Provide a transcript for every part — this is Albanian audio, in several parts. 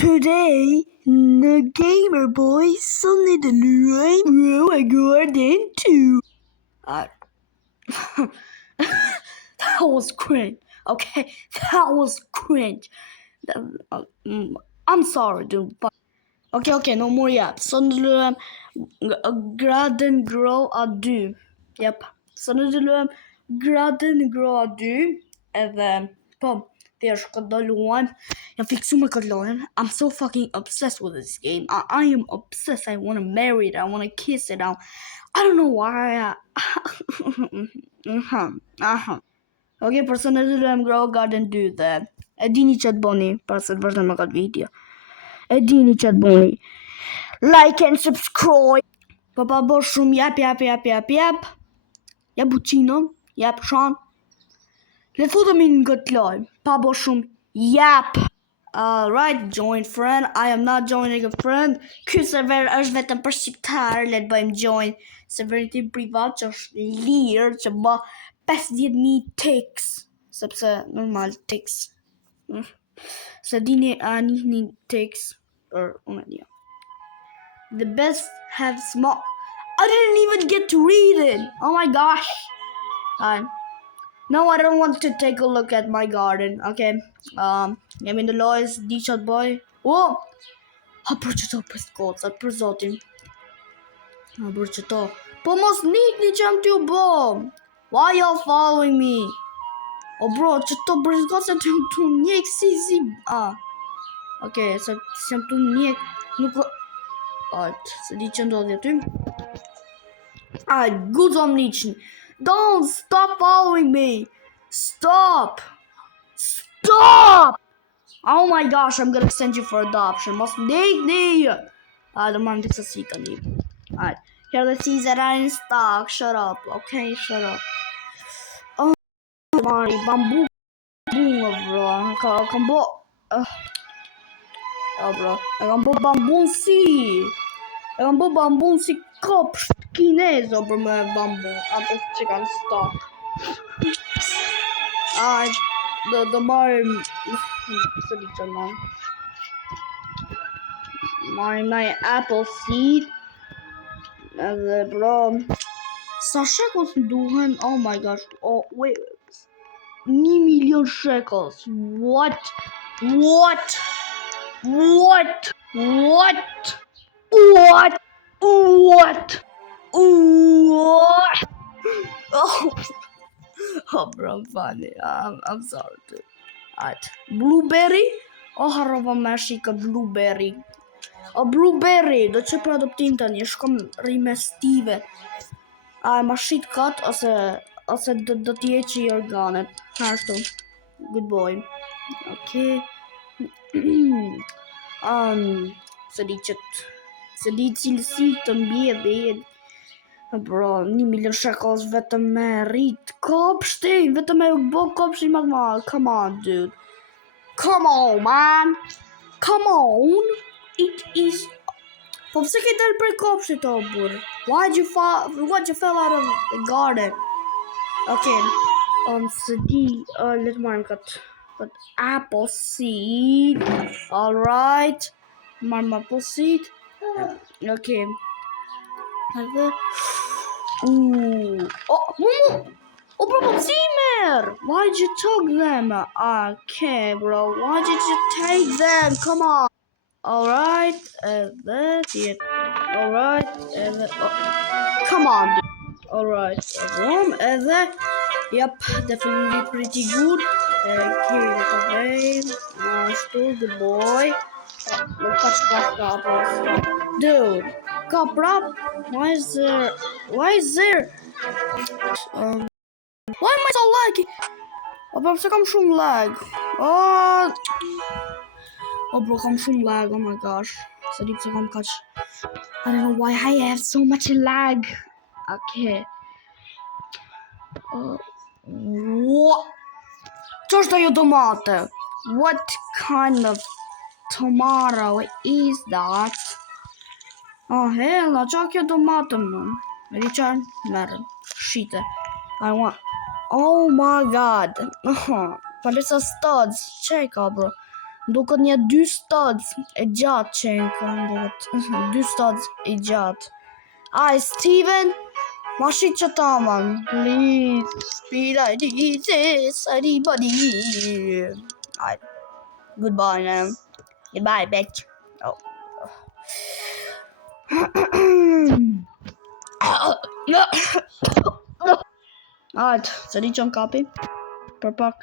Today, the Gamer Boys suddenly the Grow a Garden too. That was cringe. Okay, that was cringe. I'm sorry, dude. But okay, no more yaps. Suddenly, Garden Grow a do. Yep. Suddenly, Garden Grow a do. And then, boom. There's Kadalwan. I'm so fucking obsessed with this game. I am obsessed. I want to marry it. I want to kiss it. I don't know why. Okay, personally, I'm Grow Garden do that. Edini chat boni. Person version magat video. Edini chat boni. Like and subscribe. Papa boshum yap. Yap buccino. Yap Sean. Let's put them in good live. Papa boshum yap. Alright, join friend. I am not joining a friend. Ky server është vetëm për shqiptar, le të bëjmë join. Serveri tim privat që është lirë që bë 50.000 ticks, sepse normal ticks. Se dini një ticks or unë dia. The best have small. I didn't even get to read it. Oh my gosh. No, I don't want to take a look at my garden. Okay. Jam in the Lois, D-Shot boy. Whoa! Për qëto për skocat, për zotin. Për qëto. Po mos nikni që jam t'ju bo. Why y'all following me? Oh bro, qëto për skocat jam t'u njek si. Okay, se jam t'u njek. Nuk... se di që ndodhja ty. Guzom niqni. Don't stop following me. Stop. Oh my gosh, I'm gonna send you for adoption. Must make me. The man gets a seat on you. Alright, here the seeds that are in stock. Shut up, okay? Shut up. Oh, my bamboo, bro. Combo. Oh, bro. Combo bamboo seed. Combo bamboo seed cup. Kinezo, bro, bamboo. I'm just checking stock. Alright. The bar my apple seed bro sa shekos duhen. Oh my gosh. Oh wait, 1 million shekels. What Oh bro, I'm funny. I'm sorry dude. Alright. Blueberry? Harrova me shika blueberry. Blueberry, do që për adoptim tani, shkom rime Steve. Ma shit kat ose do t'jeqi i organet. Ashtu. Good boy. Okay. Se di cilësi të mbjedhje. Bro, 1 million shekels vetëm me rrit kopshtin, vetëm me bo kopshtin më të madh. Come on, dude. Come on, man. Come on. It is... Po pse ke dal për kopshtit o burr? Why'd you fell out of the garden? Okay. Se di, le të marrim këtë apple seed. Alright. Marrim apple seed. Okay. Mumu! Oh, bro, Zimmer! Why'd you take them? Okay, bro. Why did you take them? Come on. Alright, that's it. Alright, come on, dude. Alright, boom, and that. Yep, definitely pretty good. Okay, still the boy. Look at dude. Bro, why is there why am I so laggy? Bro, se kam shumë lag. Bro, kam shumë lag. Oh my gosh. Se di pse kam kaq. I don't know why I have so much lag. Okay. What? Ç'është ajo tomate? What kind of tomato is that? Oh hell, qa kjo tomate më? Richard, merë, shite. I want... Oh my god. But it's a studs. Check out, bro. Duket një 2 studs e gjatë që në kanë duket. 2 studs e gjatë. Ai, Steven, ma shit që ta, man. Please, speed I need this, anybody. Alright, goodbye, man. Goodbye, bitch. Oh. Alright, so die John copy. Per pak.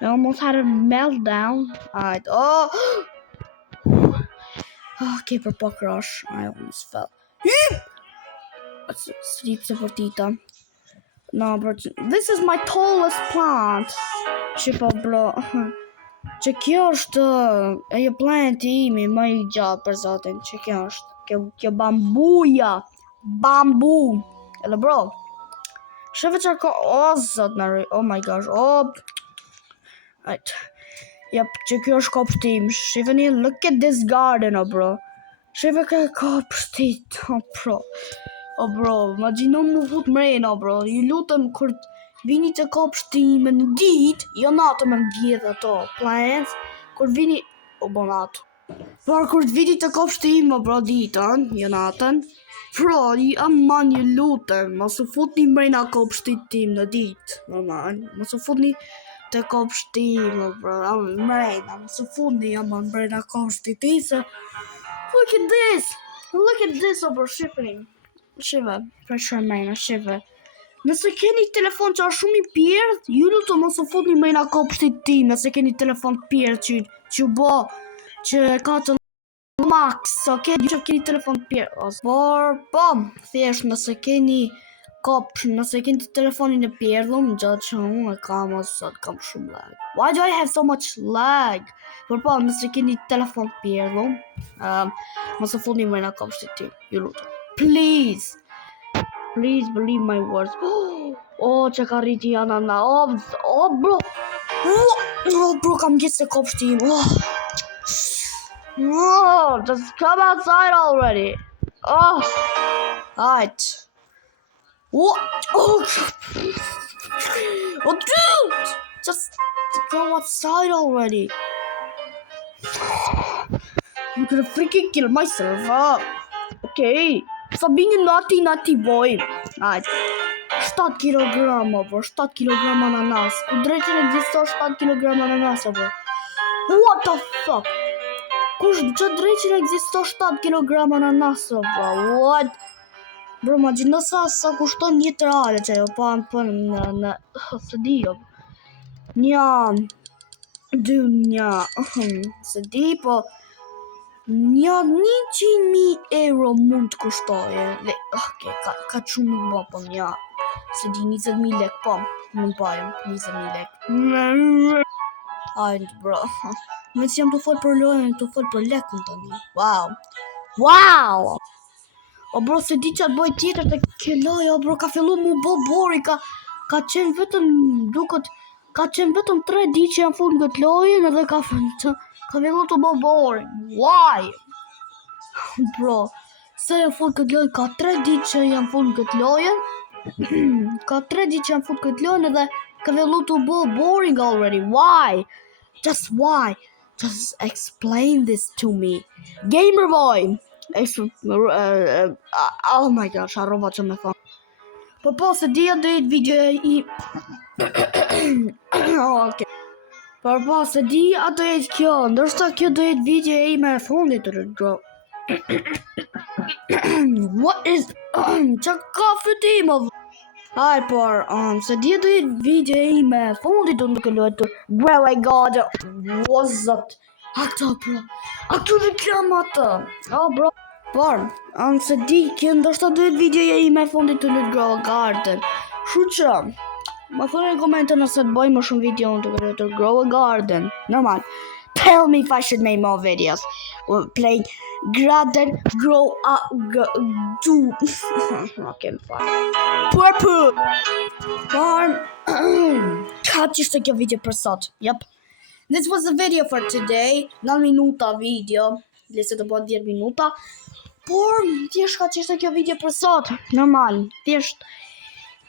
I almost had a meltdown. Alright, oh. Okay, per pak rush. I almost fell. Sleep supportita. No, bro, this is my tallest plant. Shipa, bro. Që kjo është ajo planti imi më i gjatë për zotin. Që kjo është kjo bambuja. Bambu. Edhe bro. Shëve që ka zot në rri. Oh my gosh. Oh. Right. Yep, që kjo është kopshtim. Shëve një look at this garden, oh bro. Shëve ka kopshtit. Oh bro. Oh bro, imagjino mu fut mrena, bro. Ju lutem kur vini të kopshtime në ditë, jo natë me vjedh ato plants, kur vini, o bo natë. Por kur vini të kopshtime, bro, ditën, jo natën, bro, aman ju lutem, mos u futni mrena kopshtit tim në ditë, aman, mos u futni të kopshtime, bro, mrena, mos u futni aman mrena kopshtit tim, se, look at this, oh bro, shifring. Shive, pressure mrena, shive. Nëse keni telefon që është shumë i pjerët, ju lutem mos u futni mrena kopshtit tim, nëse keni telefon të pjerët që bo, që ka të max, okay? Ju që keni telefon të pjerët. Por, po, thjesht nëse keni telefonin e pjerëllum, gjatë që unë e kam sot kam shumë lag. Why do I have so much lag? Por po, nëse keni telefon të pjerëllum, mos u futni mrena kopshtit tim, ju lutem. Please believe my words. Oh, që ka rriti anana. Oh, bro. Oh, bro, kam gjithë se kopshtim. Oh, just come outside already. Oh, alright. Oh, dude. Just go outside already. I'm gonna freaking kill myself. Okay. Stop being a naughty boy. Alright. 7 kilograma, bro. 7 kilograma ananas. Ku drejtën ekziston 7 kilograma ananas, bro. What the fuck? Kush që drejtën ekziston 7 kilograma ananas, bro? What? Bro, imagjino sa kushton një reale që ajo pa në se di jo. Se di, po 100.000 euro mund të kushtoje. Okay, ka shumë nuk bo, po nja. Se di 20.000 lek, po. Mund pajem, 20.000 lek. Ajnë, bro. Me që jam të folë për lojën, të folë për lekun të një. Wow! O bro, se di që atë boj tjetër të ke lojë, o bro, ka fillu mu bo bori, ka qenë vetëm, ka qenë vetëm 3 ditë që jam full në këtë lojën, edhe ka fillu të bo bori. Why? Bro, se jam full këtë lojën, ka 3 ditë që jam full në këtë lojën, edhe ka fillu të bo boring already. Why? Just why? Just explain this to me. Gamer boy! Oh my gosh, harrova që me thonë. Po se dia do jetë video i okay. Po se dia do jetë kjo, ndërsa kjo do jetë video i me fundit të rëgjo. What is që ka fytim of Aj, por se dia do jetë video i me fundit të rëgjo. Well, I got what's that? Akta, bro. Aktu reklamata. Oh, bro. Por, se di që ndoshta do jetë videoja ime e fundit të Let's Grow a Garden. Kështu që, më thoni në komente nëse të bëj më shumë video të Let's Grow a Garden. Normal. Tell me if I should make more videos. Playing Garden Grow a do. Okay, fine. Purple. Por, ka qishtë kjo video për sot. Yep. This was the video for today. 9 minuta video. Lese të bëhet 10 minuta. Por, thjesht ka qishtë kjo video për sot. Normal. Thjesht.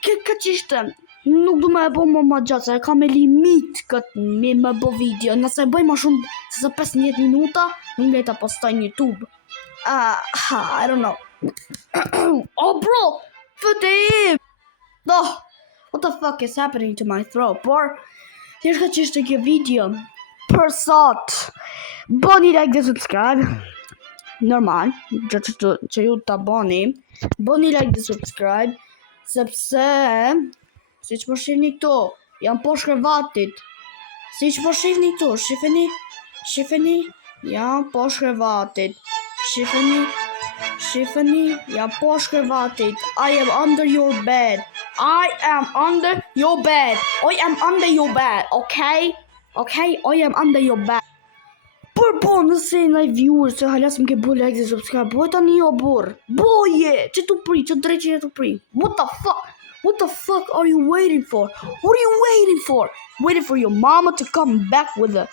Ka qishtë. Nuk du me e bo më gjatë, se e ka me limit këtë me bo video. Nëse bëj ma shumë se 15 minuta, nuk me ta postaj në YouTube. I don't know. Oh bro, fëtim! Oh, what the fuck is happening to my throat? Por, thjesht ka qishtë kjo video. Për sot, boni like dhe subscribe. Normal, që ju ta boni. Boni like dhe subscribe, sepse, si që po shihni këtu, jam poshtë krevatit. Si që po shihni këtu, shifeni, jam poshtë krevatit. Shifeni, jam poshtë krevatit. I am under your bed. I am under your bed, okay? Okay, I am under your bed. Po, nëse në viewers që halas më ke bu like dhe subscribe, boj tani jo burr. Boje, që tu pri, që drejt që tu pri. What the fuck are you waiting for? What are you waiting for? Waiting for your mama to come back with the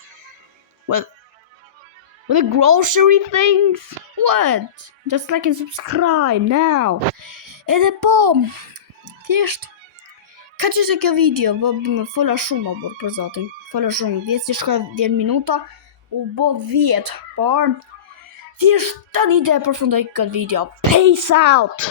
grocery things? What? Just like and subscribe now. Edhe po, thjesht ka që se kjo video, fola shumë për zotin. Fola shumë, vjetë si shkoj 10 minuta. U bo 10, por thjesht tani ide përfundoj këtë video. Peace out!